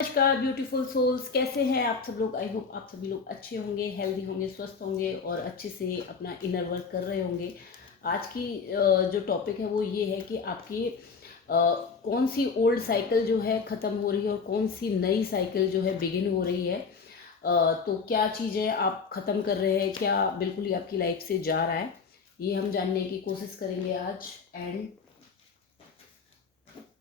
नमस्कार beautiful souls, कैसे हैं आप सब लोग। आई होप आप सभी लोग अच्छे होंगे, हेल्दी होंगे, स्वस्थ होंगे और अच्छे से अपना इनर वर्क कर रहे होंगे। आज की जो टॉपिक है वो ये है कि आपकी कौन सी ओल्ड साइकिल जो है ख़त्म हो रही है और कौन सी नई साइकिल जो है बिगिन हो रही है। तो क्या चीज़ें आप ख़त्म कर रहे हैं, क्या बिल्कुल ही आपकी लाइफ से जा रहा है, ये हम जानने की कोशिश करेंगे आज। एंड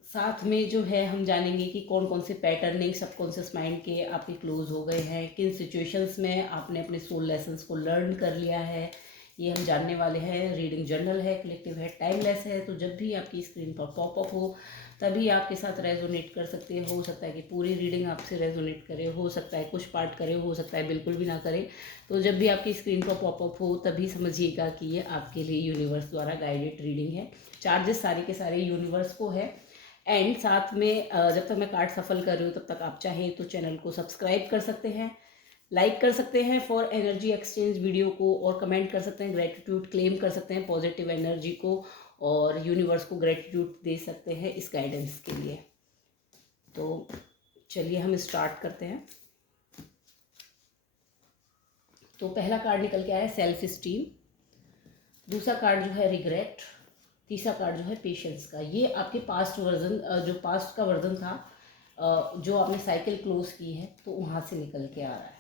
साथ में जो है हम जानेंगे कि कौन कौन से पैटर्निंग सबकॉन्शियस माइंड के आपके क्लोज हो गए हैं, किन सिचुएशंस में आपने अपने सोल लेसन्स को लर्न कर लिया है, ये हम जानने वाले हैं। रीडिंग जर्नल है, कलेक्टिव है, टाइमलेस है, तो जब भी आपकी स्क्रीन पर पॉपअप हो तभी आपके साथ रेजोनेट कर सकते हैं। हो सकता है कि पूरी रीडिंग आपसे रेजोनेट करे, हो सकता है कुछ पार्ट करे, हो सकता है बिल्कुल भी ना करे। तो जब भी आपकी स्क्रीन पर पॉपअप हो तभी समझिएगा कि ये आपके लिए यूनिवर्स द्वारा गाइडेड रीडिंग है। चार्जेस सारे के सारे यूनिवर्स को है। एंड साथ में जब तक मैं कार्ड सफल कर रही हूँ तब तक आप चाहें तो चैनल को सब्सक्राइब कर सकते हैं, लाइक कर सकते हैं फॉर एनर्जी एक्सचेंज वीडियो को, और कमेंट कर सकते हैं, ग्रेटिट्यूड क्लेम कर सकते हैं पॉजिटिव एनर्जी को, और यूनिवर्स को ग्रेटिट्यूड दे सकते हैं इस गाइडेंस के लिए। तो चलिए हम स्टार्ट करते हैं। तो पहला कार्ड निकल के आया सेल्फ स्टीम, दूसरा कार्ड जो है रिग्रेट, तीसरा कार्ड जो है पेशेंस का। ये आपके पास्ट वर्जन, जो पास्ट का वर्जन था, जो आपने साइकिल क्लोज की है तो वहाँ से निकल के आ रहा है।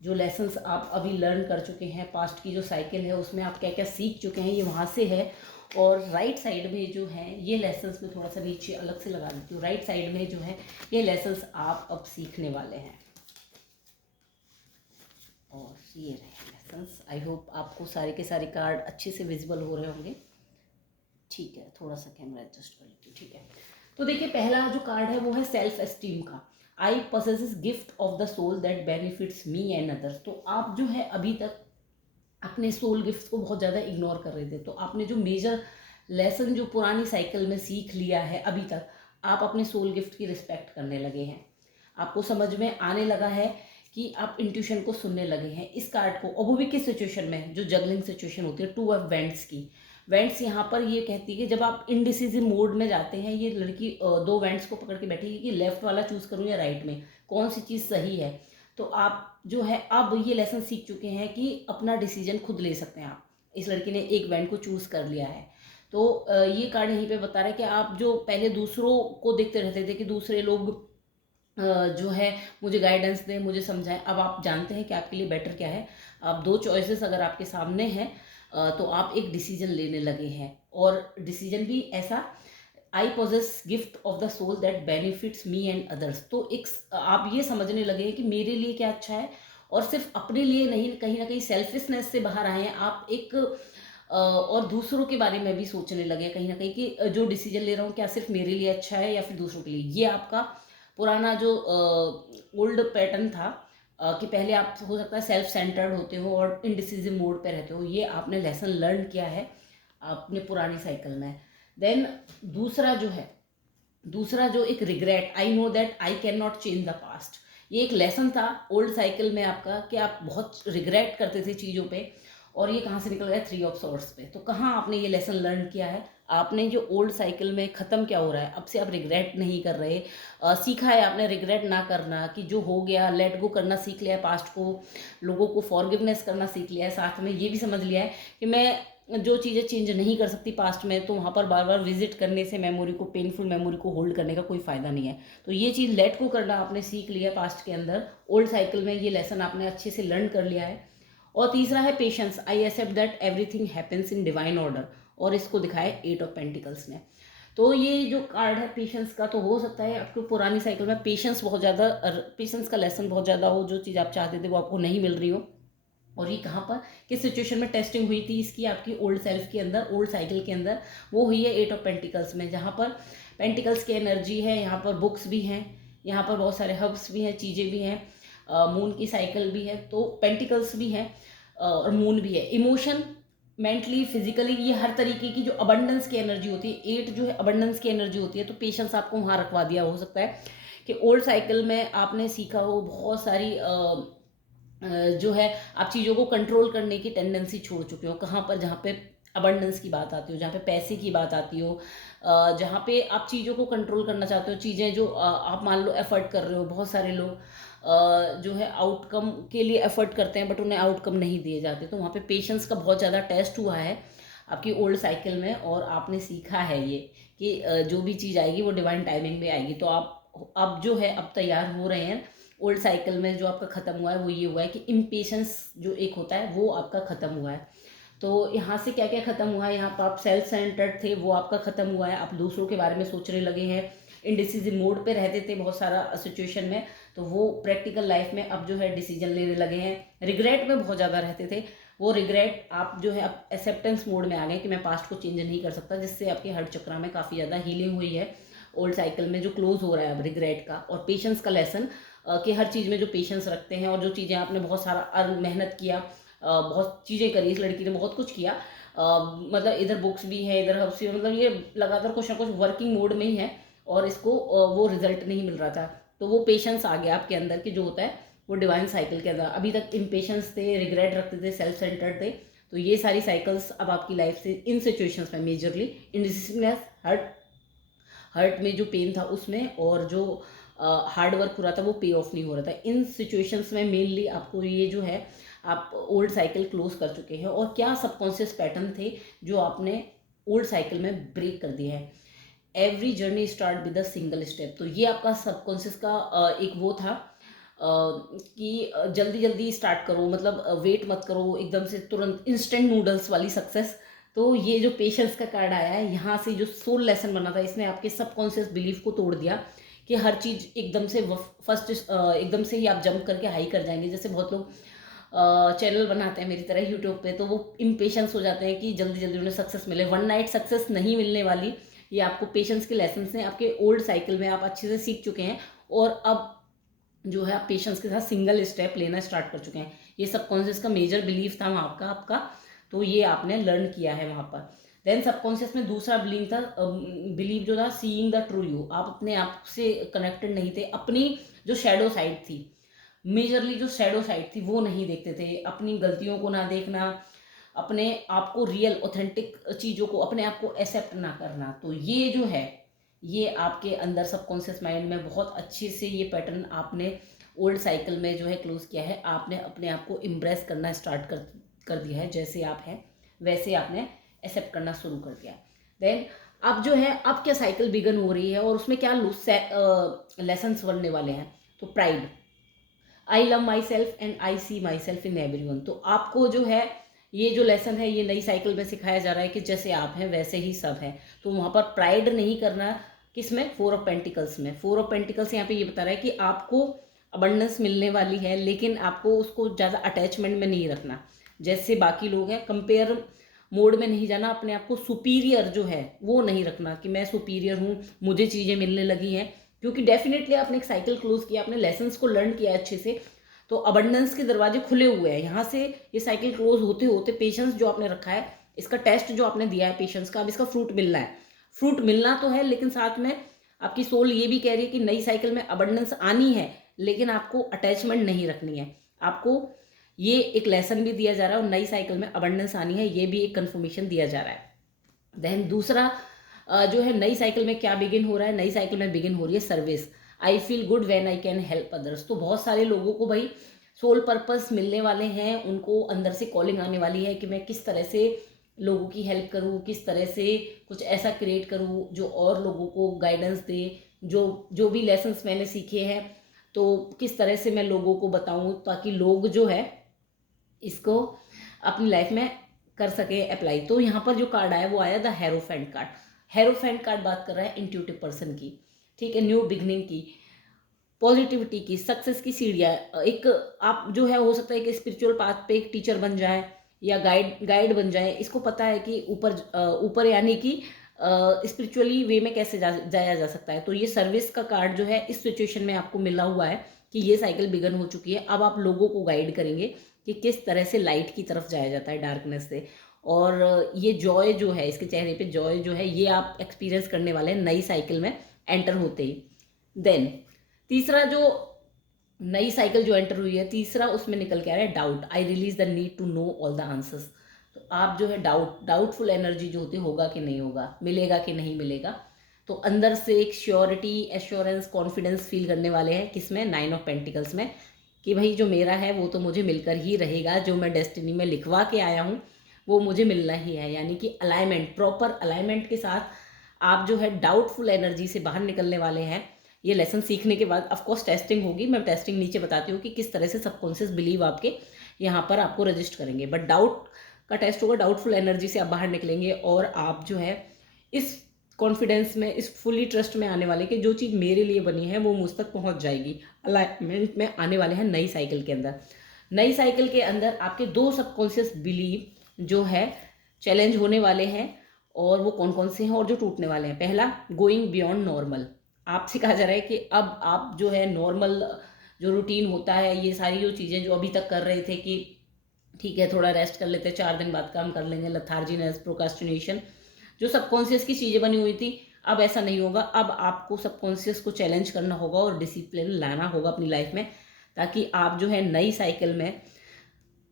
जो लेसन्स आप अभी लर्न कर चुके हैं, पास्ट की जो साइकिल है उसमें आप क्या क्या सीख चुके हैं, ये वहाँ से है। और राइट साइड में जो है ये लेसन्स में थोड़ा सा नीचे अलग से लगा देती हूँ। राइट साइड में जो है ये लेसन्स आप अब सीखने वाले हैं, और ये रहे लेसन्स। आई होप आपको सारे के सारे कार्ड अच्छे से विजिबल हो रहे होंगे। ठीक है, थोड़ा सा कैमरा एडजस्ट कर लेती हूँ। ठीक है, तो देखिए पहला जो कार्ड है वो है सेल्फ एस्टीम का। I possess gift of the soul that benefits me and others. तो आप जो है अभी तक अपने सोल गिफ्ट्स को बहुत ज़्यादा इग्नोर कर रहे थे। तो आपने जो मेजर लेसन जो पुरानी साइकिल में सीख लिया है अभी तक, आप अपने सोल गिफ्ट की रिस्पेक्ट करने लगे हैं। आपको समझ में आने लगा है कि आप इंट्यूशन को सुनने लगे हैं। इस कार्ड को, और वो भी किस सिचुएशन में, जो जगलिंग सिचुएशन होती है, 2 ऑफ वेंट्स की। वेंट्स यहाँ पर ये कहती है कि जब आप इनडिसिजिव मोड में जाते हैं, ये लड़की 2 वेंट्स को पकड़ के बैठी है कि लेफ्ट वाला चूज करूँ या राइट में, कौन सी चीज़ सही है। तो आप जो है अब ये लेसन सीख चुके हैं कि अपना डिसीजन खुद ले सकते हैं आप। इस लड़की ने एक वेंट को चूज कर लिया है। तो ये कार्ड यहीं पे बता रहा है कि आप जो पहले दूसरों को देखते रहते थे कि दूसरे लोग जो है मुझे गाइडेंस दें, मुझे समझाएं, अब आप जानते हैं कि आपके लिए बेटर क्या है। अब 2 चॉइसेस अगर आपके सामने हैं तो आप एक डिसीजन लेने लगे हैं, और डिसीजन भी ऐसा। I possess gift of the soul that benefits me and others. तो एक आप ये समझने लगे हैं कि मेरे लिए क्या अच्छा है, और सिर्फ अपने लिए नहीं, कहीं ना कहीं सेल्फिशनेस से बाहर आए हैं आप एक, और दूसरों के बारे में भी सोचने लगे हैं कहीं ना कहीं कि जो डिसीजन ले रहा हूँ क्या सिर्फ मेरे लिए अच्छा है या फिर दूसरों के लिए। ये आपका पुराना जो ओल्ड पैटर्न था, कि पहले आप हो सकता है सेल्फ सेंटर्ड होते हो और इनडिसिजिव मोड पे रहते हो, ये आपने लेसन लर्न किया है अपने पुरानी साइकिल में। देन दूसरा जो है, दूसरा जो एक regret, I know that I can not change the past. ये एक लेसन था ओल्ड साइकिल में आपका कि आप बहुत रिग्रेट करते थे चीज़ों पे, और ये कहाँ से निकल गया, 3 ऑफ सॉर्ड्स पे। तो कहाँ आपने ये लेसन लर्न किया है, आपने जो ओल्ड साइकिल में ख़त्म क्या हो रहा है, अब से आप रिग्रेट नहीं कर रहे। सीखा है आपने रिग्रेट ना करना, कि जो हो गया लेट गो करना सीख लिया है पास्ट को, लोगों को फॉरगिवनेस करना सीख लिया है। साथ में ये भी समझ लिया है कि मैं जो चीज़ें चेंज नहीं कर सकती पास्ट में, तो वहाँ पर बार बार विजिट करने से मेमोरी को, पेनफुल मेमोरी को होल्ड करने का कोई फ़ायदा नहीं है। तो ये चीज़ लेट को करना आपने सीख लिया पास्ट के अंदर, ओल्ड साइकिल में ये लेसन आपने अच्छे से लर्न कर लिया है। और तीसरा है patience, I accept that everything happens in divine order, और इसको दिखाया 8 ऑफ पेंटिकल्स ने। तो ये जो कार्ड है पेशेंस का, तो हो सकता है आपको पुरानी साइकिल में पेशेंस बहुत ज़्यादा, पेशेंस का लेसन बहुत ज़्यादा हो, जो चीज़ आप चाहते थे वो आपको नहीं मिल रही हो। और ये कहाँ पर, किस सिचुएशन में टेस्टिंग हुई थी इसकी आपकी ओल्ड सेल्फ के अंदर, ओल्ड साइकिल के अंदर, वो हुई है 8 ऑफ पेंटिकल्स में, जहाँ पर पेंटिकल्स की एनर्जी है, यहाँ पर बुक्स भी हैं, यहाँ पर बहुत सारे हब्स भी हैं, चीज़ें भी हैं, मून की साइकिल भी है, तो पेंटिकल्स भी हैं, और मून भी है। इमोशन, मेंटली, फिजिकली, ये हर तरीके की जो अबंडेंस की एनर्जी होती है, 8 जो है अबंडेंस की एनर्जी होती है। तो पेशेंस आपको वहाँ रखवा दिया। हो सकता है कि ओल्ड साइकिल में आपने सीखा हो बहुत सारी जो है आप चीज़ों को कंट्रोल करने की टेंडेंसी छोड़ चुके हो, कहाँ पर, जहाँ पे अबंडेंस की बात आती हो, जहाँ पे पैसे की बात आती हो, जहाँ पे आप चीज़ों को कंट्रोल करना चाहते हो, चीज़ें जो आप मान लो एफर्ट कर रहे हो, बहुत सारे लोग जो है आउटकम के लिए एफर्ट करते हैं बट उन्हें आउटकम नहीं दिए जाते, तो वहाँ पे पेशेंस का बहुत ज़्यादा टेस्ट हुआ है आपकी ओल्ड साइकिल में, और आपने सीखा है ये कि जो भी चीज़ आएगी वो डिवाइन टाइमिंग में आएगी। तो आप अब जो है अब तैयार हो रहे हैं। ओल्ड साइकिल में जो आपका ख़त्म हुआ है वो ये हुआ है कि इम्पेशंस जो एक होता है वो आपका ख़त्म हुआ है। तो यहाँ से क्या क्या ख़त्म हुआ है, यहाँ पर आप सेल्फ सेंटर्ड थे वो आपका ख़त्म हुआ है, आप दूसरों के बारे में सोचने लगे हैं, इनडिसीजन मोड पे रहते थे बहुत सारा सिचुएशन में, तो वो प्रैक्टिकल लाइफ में अब जो है डिसीजन लेने लगे हैं। रिग्रेट में बहुत ज़्यादा रहते थे, वो रिग्रेट आप जो है अब एक्सेप्टेंस मोड में आ गए कि मैं पास्ट को चेंज नहीं कर सकता, जिससे आपके हर चक्रा में काफ़ी ज़्यादा हीलिंग हुई है। ओल्ड साइकिल में जो क्लोज हो रहा है अब रिग्रेट का, और पेशेंस का लेसन कि हर चीज़ में जो पेशेंस रखते हैं, और जो चीज़ें आपने बहुत सारा मेहनत किया, बहुत चीज़ें करी, इस लड़की ने बहुत कुछ किया, मतलब इधर बुक्स भी है, इधर हब्स भी, मतलब ये लगातार कुछ ना कुछ वर्किंग मोड में ही है, और इसको वो रिजल्ट नहीं मिल रहा था। तो वो पेशेंस आ गया आपके अंदर कि जो होता है वो डिवाइन साइकिल के अंदर। अभी तक इम्पेशेंस थे, रिग्रेट रखते थे, सेल्फ सेंटर्ड थे, तो ये सारी साइकिल्स अब आपकी लाइफ से इन सिचुएशंस में मेजरली इंडिसिप्लिन, हर्ट में जो पेन था उसमें, और जो हार्ड वर्क हो रहा था वो पे ऑफ नहीं हो रहा था, इन सिचुएशंस में मेनली आपको ये जो है आप ओल्ड साइकिल क्लोज कर चुके हैं। और क्या सबकॉन्शियस पैटर्न थे जो आपने ओल्ड साइकिल में ब्रेक कर दिया है। Every journey start with a single step, तो ये आपका सबकॉन्शियस का एक वो था कि जल्दी जल्दी स्टार्ट करो, मतलब वेट मत करो एकदम से तुरंत इंस्टेंट नूडल्स वाली सक्सेस। तो ये जो पेशेंस का कार्ड आया है, यहाँ से जो सोल लेसन बना था, इसने आपके सबकॉन्शियस बिलीफ को तोड़ दिया कि हर चीज़ एकदम से फर्स्ट एकदम से ही आप जंप करके हाई कर जाएंगे। जैसे बहुत लोग चैनल बनाते हैं मेरी तरह यूट्यूब पे, तो वो इम्पेशेंस हो जाते हैं कि जल्दी जल्दी उन्हें सक्सेस मिले। वन नाइट सक्सेस नहीं मिलने वाली, ये आपको पेशेंस के लेसन हैं आपके ओल्ड साइकिल में आप अच्छे से सीख चुके हैं, और अब जो है आप पेशेंस के साथ सिंगल स्टेप लेना स्टार्ट कर चुके हैं। ये सबकॉन्शियस का मेजर बिलीफ था वहाँ का आपका, तो ये आपने लर्न किया है वहाँ पर। देन सबकॉन्शियस में दूसरा बिलीव जो था, सीइंग द ट्रू यू, आप अपने आप से कनेक्टेड नहीं थे, अपनी जो शैडो साइड थी, मेजरली जो शैडो साइड थी वो नहीं देखते थे, अपनी गलतियों को ना देखना, अपने आप को रियल ऑथेंटिक चीज़ों को अपने आप को एक्सेप्ट ना करना। तो ये जो है ये आपके अंदर सबकॉन्शियस माइंड में बहुत अच्छे से ये पैटर्न आपने ओल्ड साइकिल में जो है क्लोज किया है। आपने अपने आप को इम्प्रेस करना स्टार्ट कर दिया है, जैसे आप हैं वैसे आपने एक्सेप्ट करना शुरू कर दिया। देन अब जो है अब क्या साइकिल बिगन हो रही है, और उसमें क्या लेसन्स बनने वाले हैं। तो pride, I love myself and I see myself in everyone. तो आपको जो है ये जो लेसन है ये नई साइकिल में सिखाया जा रहा है कि जैसे आप हैं वैसे ही सब हैं। तो वहाँ पर प्राइड नहीं करना, किसमें, फोर ऑफ पेंटिकल्स में। फोर ऑफ पेंटिकल्स यहाँ पे ये बता रहा है कि आपको अबंडेंस मिलने वाली है, लेकिन आपको उसको ज़्यादा अटैचमेंट में नहीं रखना जैसे बाकी लोग हैं। कंपेयर मोड में नहीं जाना, अपने आप को सुपीरियर जो है वो नहीं रखना कि मैं सुपीरियर हूँ, मुझे चीज़ें मिलने लगी हैं, क्योंकि डेफिनेटली आपने एक साइकिल क्लोज किया, आपने लेसन्स को लर्न किया अच्छे से, तो अबंडेंस के दरवाजे खुले हुए हैं। यहाँ से ये साइकिल क्लोज होते होते पेशेंस जो आपने रखा है, इसका टेस्ट जो आपने दिया है पेशेंस का, अब इसका फ्रूट मिलना है। फ्रूट मिलना तो है, लेकिन साथ में आपकी सोल ये भी कह रही है कि नई साइकिल में अबंडेंस आनी है, लेकिन आपको अटैचमेंट नहीं रखनी है। आपको ये एक लेसन भी दिया जा रहा है, और नई साइकिल में अबंडेंस आनी है, ये भी एक कन्फर्मेशन दिया जा रहा है। देन दूसरा जो है नई साइकिल में क्या बिगिन हो रहा है, नई साइकिल में बिगिन हो रही है service. I feel good when I can help others. तो बहुत सारे लोगों को भाई सोल पर्पस मिलने वाले हैं, उनको अंदर से कॉलिंग आने वाली है कि मैं किस तरह से लोगों की हेल्प करूँ, किस तरह से कुछ ऐसा क्रिएट करूँ जो और लोगों को गाइडेंस दे, जो जो भी लेसन्स मैंने सीखे हैं तो किस तरह से मैं लोगों को बताऊँ ताकि लोग जो है इसको अपनी लाइफ में कर सके अप्लाई। तो यहाँ पर जो कार्ड आया वो आया the hierophant card. Hierophant card बात कर रहा है इंट्यूटिव पर्सन की, ठीक है, न्यू बिगनिंग की, पॉजिटिविटी की, सक्सेस की सीढ़ियाँ। एक आप जो है हो सकता है कि स्पिरिचुअल पाथ पे एक टीचर बन जाए या गाइड बन जाए। इसको पता है कि ऊपर यानी कि स्पिरिचुअली वे में कैसे जाया जा सकता है। तो ये सर्विस का कार्ड जो है इस सिचुएशन में आपको मिला हुआ है कि ये साइकिल बिगन हो चुकी है। अब आप लोगों को गाइड करेंगे कि किस तरह से लाइट की तरफ जाया जाता है डार्कनेस से। और ये जॉय जो है, इसके चेहरे पे जॉय जो है, ये आप एक्सपीरियंस करने वाले हैं नई साइकिल में एंटर होते ही। देन तीसरा जो नई साइकिल जो एंटर हुई है, तीसरा उसमें निकल के आ रहा है doubt. I release the need to know all the answers. तो आप जो है डाउटफुल एनर्जी जो होती होगा कि नहीं होगा, मिलेगा कि नहीं मिलेगा, तो अंदर से एक श्योरिटी, एश्योरेंस, कॉन्फिडेंस फील करने वाले हैं किसमें, 9 ऑफ पेंटिकल्स में, कि भाई जो मेरा है वो तो मुझे मिलकर ही रहेगा, जो मैं डेस्टिनी में लिखवा के आया हूँ वो मुझे मिलना ही है। यानी कि अलाइनमेंट, प्रॉपर अलाइनमेंट के साथ आप जो है डाउटफुल एनर्जी से बाहर निकलने वाले हैं। ये लेसन सीखने के बाद ऑफकोर्स टेस्टिंग होगी, मैं टेस्टिंग नीचे बताती हूँ कि किस तरह से सबकॉन्शियस बिलीव आपके यहाँ पर आपको रजिस्ट करेंगे, बट डाउट का टेस्ट होगा, डाउटफुल एनर्जी से आप बाहर निकलेंगे और आप जो है इस कॉन्फिडेंस में, इस फुली ट्रस्ट में आने वाले कि जो चीज़ मेरे लिए बनी है वो मुझ तक पहुंच जाएगी। अलाइनमेंट में आने वाले हैं नई साइकिल के अंदर। नई साइकिल के अंदर आपके 2 सबकॉन्शियस बिलीव जो है चैलेंज होने वाले हैं, और वो कौन कौन से हैं और जो टूटने वाले हैं। पहला, गोइंग बियॉन्ड नॉर्मल। आपसे कहा जा रहा है कि अब आप जो है नॉर्मल जो रूटीन होता है, ये सारी जो चीज़ें जो अभी तक कर रहे थे कि ठीक है थोड़ा रेस्ट कर लेते हैं, 4 दिन बाद काम कर लेंगे, लथार्जीनेस, प्रोकास्टिनेशन, जो सबकॉन्शियस की चीज़ें बनी हुई थी, अब ऐसा नहीं होगा। अब आपको सबकॉन्शियस को चैलेंज करना होगा और डिसिप्लिन लाना होगा अपनी लाइफ में, ताकि आप जो है नई साइकिल में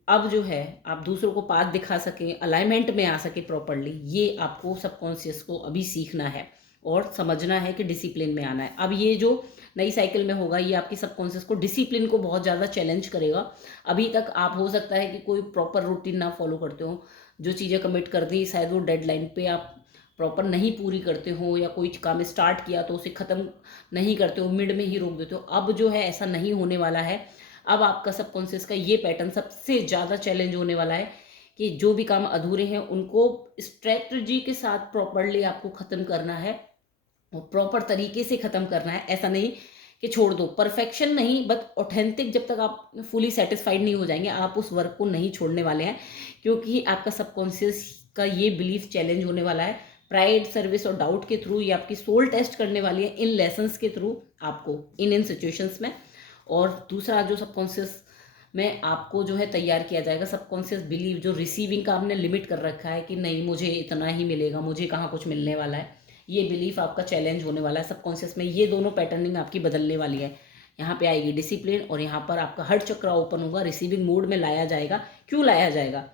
अब जो है आप दूसरों को पाथ दिखा सकें, अलाइनमेंट में आ सके प्रॉपरली। ये आपको सबकॉन्शियस को अभी सीखना है और समझना है कि डिसिप्लिन में आना है। अब ये जो नई साइकिल में होगा, ये आपकी सबकॉन्शियस को, डिसिप्लिन को बहुत ज़्यादा चैलेंज करेगा। अभी तक आप हो सकता है कि कोई प्रॉपर रूटीन ना फॉलो करते हो, जो चीज़ें कमिट कर दी शायद वो डेडलाइन पे आप प्रॉपर नहीं पूरी करते हो, या कोई काम स्टार्ट किया तो उसे ख़त्म नहीं करते हो, मिड में ही रोक देते हो। अब जो है ऐसा नहीं होने वाला है। अब आपका सबकॉन्शियस का ये पैटर्न सबसे ज़्यादा चैलेंज होने वाला है कि जो भी काम अधूरे हैं उनको स्ट्रेटजी के साथ प्रॉपरली आपको ख़त्म करना है, और प्रॉपर तरीके से ख़त्म करना है। ऐसा नहीं कि छोड़ दो, परफेक्शन नहीं, बट ऑथेंटिक। जब तक आप फुली सेटिस्फाइड नहीं हो जाएंगे, आप उस वर्क को नहीं छोड़ने वाले हैं, क्योंकि आपका सबकॉन्शियस का ये बिलीफ चैलेंज होने वाला है। प्राइड, सर्विस और डाउट के थ्रू ये आपकी सोल टेस्ट करने वाली है, इन लेसन्स के थ्रू आपको, इन सिचुएशंस में। और दूसरा जो सबकॉन्शियस में आपको जो है तैयार किया जाएगा, सबकॉन्शियस बिलीव जो रिसीविंग का आपने लिमिट कर रखा है कि नहीं मुझे इतना ही मिलेगा, मुझे कहाँ कुछ मिलने वाला है, ये बिलीफ आपका चैलेंज होने वाला है सबकॉन्शियस में। ये दोनों पैटर्निंग आपकी बदलने वाली है। यहाँ पे आएगी डिसिप्लिन, और यहाँ पर आपका हर चक्रा ओपन होगा, रिसीविंग मोड में लाया जाएगा। क्यों लाया जाएगा?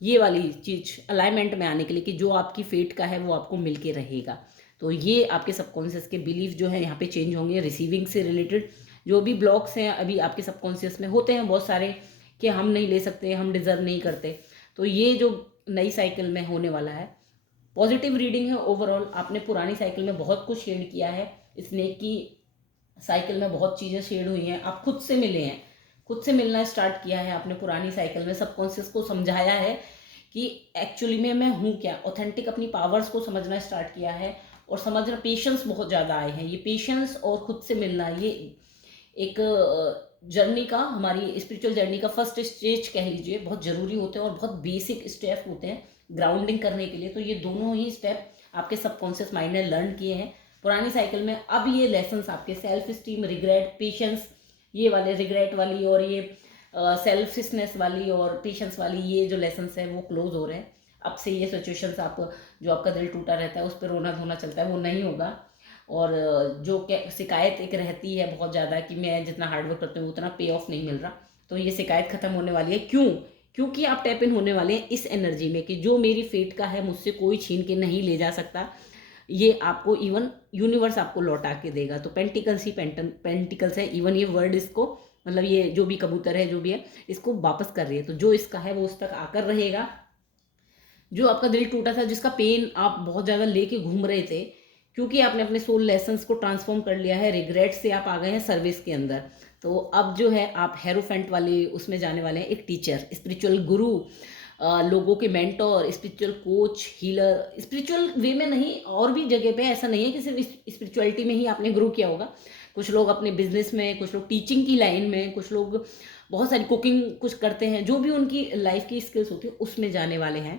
ये वाली चीज़ अलाइनमेंट में आने के लिए कि जो आपकी फेट का है वो आपको मिल के रहेगा। तो ये आपके सबकॉन्शियस के बिलीफ जो है यहाँ पे चेंज होंगे। रिसीविंग से रिलेटेड जो भी ब्लॉक्स हैं अभी आपके सबकॉन्शियस में होते हैं बहुत सारे, कि हम नहीं ले सकते, हम डिज़र्व नहीं करते, तो ये जो नई साइकिल में होने वाला है, पॉजिटिव रीडिंग है ओवरऑल। आपने पुरानी साइकिल में बहुत कुछ शेड किया है, स्नेक की साइकिल में बहुत चीज़ें शेड हुई हैं, आप खुद से मिले हैं, खुद से मिलना स्टार्ट किया है आपने पुरानी साइकिल में, सबकॉन्शियस को समझाया है कि एक्चुअली में मैं हूँ क्या, ऑथेंटिक अपनी पावर्स को समझना स्टार्ट किया है, और समझना, पेशेंस बहुत ज़्यादा आए हैं। ये पेशेंस और खुद से मिलना, ये एक जर्नी का, हमारी स्पिरिचुअल जर्नी का फर्स्ट स्टेज कह लीजिए, बहुत ज़रूरी होते हैं और बहुत बेसिक स्टेप होते हैं ग्राउंडिंग करने के लिए। तो ये दोनों ही स्टेप आपके सबकॉन्शियस माइंड ने लर्न किए हैं पुरानी साइकिल में। अब ये लेसन्स आपके सेल्फ स्टीम, रिग्रेट, पेशेंस, ये वाले रिग्रेट वाली और ये सेल्फिशनेस वाली और पेशेंस वाली, ये जो लेसन्स हैं वो क्लोज हो रहे हैं। अब से ये सिचुएशंस, आप जो आपका दिल टूटा रहता है उस पर रोना धोना चलता है, वो नहीं होगा। और जो शिकायत एक रहती है बहुत ज़्यादा कि मैं जितना हार्डवर्क करती हूँ उतना पे ऑफ नहीं मिल रहा, तो ये शिकायत खत्म होने वाली है। क्यों? क्योंकि आप टैप इन होने वाले हैं इस एनर्जी में कि जो मेरी फेट का है मुझसे कोई छीन के नहीं ले जा सकता, ये आपको इवन यूनिवर्स आपको लौटा के देगा। तो पेंटिकल्स ही पेंटिकल्स है, इवन ये वर्ड इसको, मतलब ये जो भी कबूतर है जो भी है इसको वापस कर रही है। तो जो इसका है वो उस तक आकर रहेगा। जो आपका दिल टूटा था, जिसका पेन आप बहुत ज़्यादा लेके घूम रहे थे, क्योंकि आपने अपने सोल लेसन्स को ट्रांसफॉर्म कर लिया है, रिग्रेट से आप आ गए हैं सर्विस के अंदर। तो अब जो है आप हेरोफेंट वाले उसमें जाने वाले हैं, एक टीचर, स्पिरिचुअल गुरु, लोगों के mentor, spiritual coach, healer. Spiritual way में नहीं, और भी जगह पे, ऐसा नहीं है कि सिर्फ स्पिरिचुअलिटी में ही आपने ग्रो किया होगा। कुछ लोग अपने बिजनेस में, कुछ लोग टीचिंग की लाइन में, कुछ लोग बहुत सारी कुकिंग कुछ करते हैं, जो भी उनकी लाइफ की स्किल्स होती है उसमें जाने वाले हैं।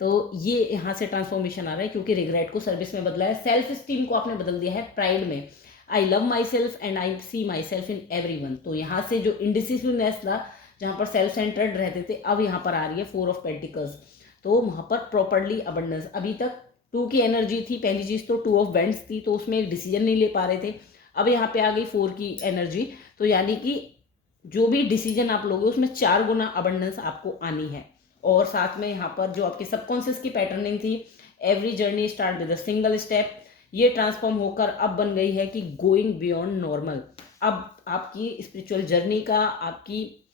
तो ये यहाँ से ट्रांसफॉर्मेशन आ रहा है, क्योंकि रिग्रेट को सर्विस में बदला है, सेल्फ स्टीम को आपने बदल दिया है प्राइड में। I love myself and I see myself in everyone. तो यहाँ से जो इंडिसिसिवनेस था, जहाँ पर सेल्फ सेंटर्ड रहते थे, अब यहाँ पर आ रही है 4 ऑफ पेंटिकल्स। तो वहाँ पर प्रॉपरली अबंडेंस। अभी तक 2 की एनर्जी थी, पहली चीज़ तो 2 ऑफ वेंट्स थी, तो उसमें एक डिसीजन नहीं ले पा रहे थे। अब यहाँ पे आ गई 4 की एनर्जी, तो यानी कि जो भी डिसीजन आप लोगे उसमें 4 गुना अबंडेंस आपको आनी है। और साथ में यहाँ पर जो आपके सबकॉन्शियस की पैटर्निंग थी, every journey start with a single step, ये ट्रांसफॉर्म होकर अब बन गई है कि गोइंग बियॉन्ड नॉर्मल। अब आपकी स्पिरिचुअल जर्नी का, आपकी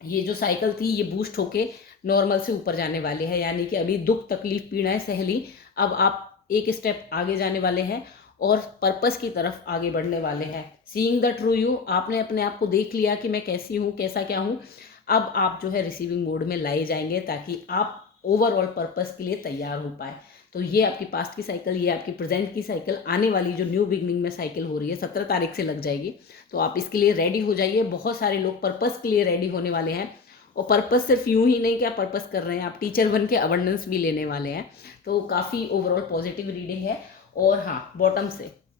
ये जो साइकिल थी ये बूस्ट होके नॉर्मल से ऊपर जाने वाली है। यानी कि अभी दुख तकलीफ पीड़ाएं सह ली, अब आप एक स्टेप आगे जाने वाले हैं और पर्पस की तरफ आगे बढ़ने वाले हैं। सीइंग द ट्रू यू, आपने अपने आप को देख लिया कि मैं कैसी हूँ, कैसा क्या हूँ। अब आप जो है रिसीविंग मोड में लाए जाएंगे ताकि आप ओवरऑल पर्पस के लिए तैयार हो पाए। तो ये आपकी पास्ट की साइकिल, ये आपकी प्रेजेंट की साइकिल, आने वाली जो न्यू बिगनिंग में साइकिल हो रही है 17 तारीख से लग जाएगी। तो आप इसके लिए रेडी हो जाइए। बहुत सारे लोग पर्पस के लिए रेडी होने वाले हैं, और पर्पस सिर्फ यूं ही नहीं कि आप पर्पस कर रहे हैं, आप टीचर बन के अबंडेंस भी लेने वाले हैं। तो काफ़ी ओवरऑल पॉजिटिव रीडिंग है। और हाँ,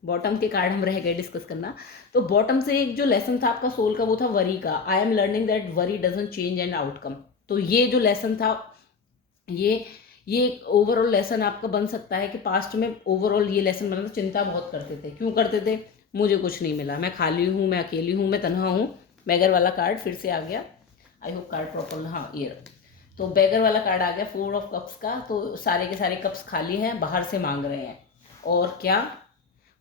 बॉटम के कार्ड हम रह गए डिस्कस करना। तो बॉटम से एक जो लेसन था आपका सोल का, वो था वरी का। I am learning that worry doesn't change an outcome. तो ये जो लेसन था, ये एक ओवरऑल लेसन आपका बन सकता है कि पास्ट में ओवरऑल ये लेसन बना था, चिंता बहुत करते थे। क्यों करते थे? मुझे कुछ नहीं मिला, मैं खाली हूँ, मैं अकेली हूँ, मैं तन्हा हूँ। बैगर वाला कार्ड फिर से आ गया। आई होप कार्ड प्रॉपर, हाँ ये रहा। तो बैगर वाला कार्ड आ गया, 4 ऑफ कप्स का। तो सारे के सारे कप्स खाली हैं, बाहर से मांग रहे हैं। और क्या?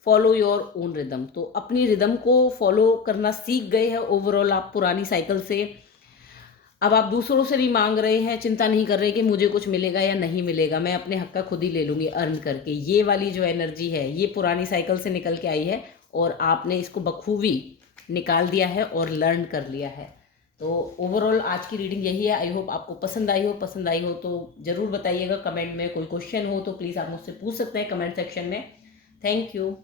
Follow your own rhythm. तो अपनी रिदम को फॉलो करना सीख गए हैं ओवरऑल आप पुरानी साइकिल से। अब आप दूसरों से भी मांग रहे हैं, चिंता नहीं कर रहे कि मुझे कुछ मिलेगा या नहीं मिलेगा, मैं अपने हक का खुद ही ले लूँगी अर्न करके। ये वाली जो एनर्जी है ये पुरानी साइकिल से निकल के आई है, और आपने इसको बखूबी निकाल दिया है और लर्न कर लिया है। तो ओवरऑल आज की रीडिंग यही है। आई होप आपको पसंद आई हो तो ज़रूर बताइएगा कमेंट में। कोई क्वेश्चन हो तो प्लीज़ आप मुझसे पूछ सकते हैं कमेंट सेक्शन में। Thank you.